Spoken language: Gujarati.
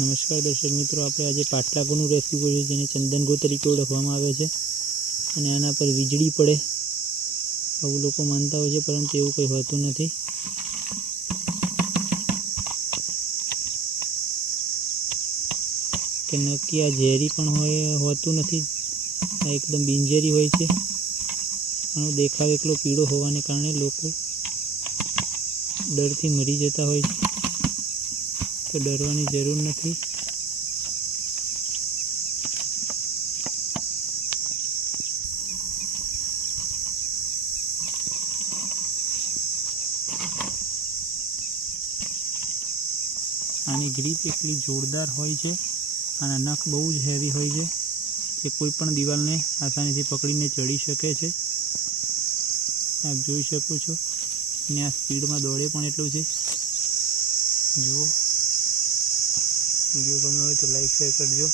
નમસ્કાર દર્શક મિત્રો, આપણે આજે પાટલાગોનું રેસ્ક્યુ કર્યું જેને ચંદનગો તરીકે ઓળખવામાં આવે છે અને આના પર વીજળી પડે આવું લોકો માનતા હોય છે, પરંતુ એવું કંઈ હોતું નથી. કે નક્કી આ ઝેરી પણ હોતું નથી, આ એકદમ બિનઝેરી હોય છે. આનો દેખાવ એકલો પીળો હોવાને કારણે લોકો ડરથી મરી જતા હોય છે, તો ડરવાની જરૂર નથી. આની ગ્રીપ એટલી જોરદાર હોય છે, આના નખ બહુ જ હેવી હોય છે જે કોઈ પણ દિવાલને આસાનીથી પકડીને ચડી શકે છે. આપ જોઈ શકો છો, અને આ સ્પીડમાં દોડે પણ એટલું છે. જુઓ, વિડીયો ગમ્યો હોય તો લાઈક શેર કરજો.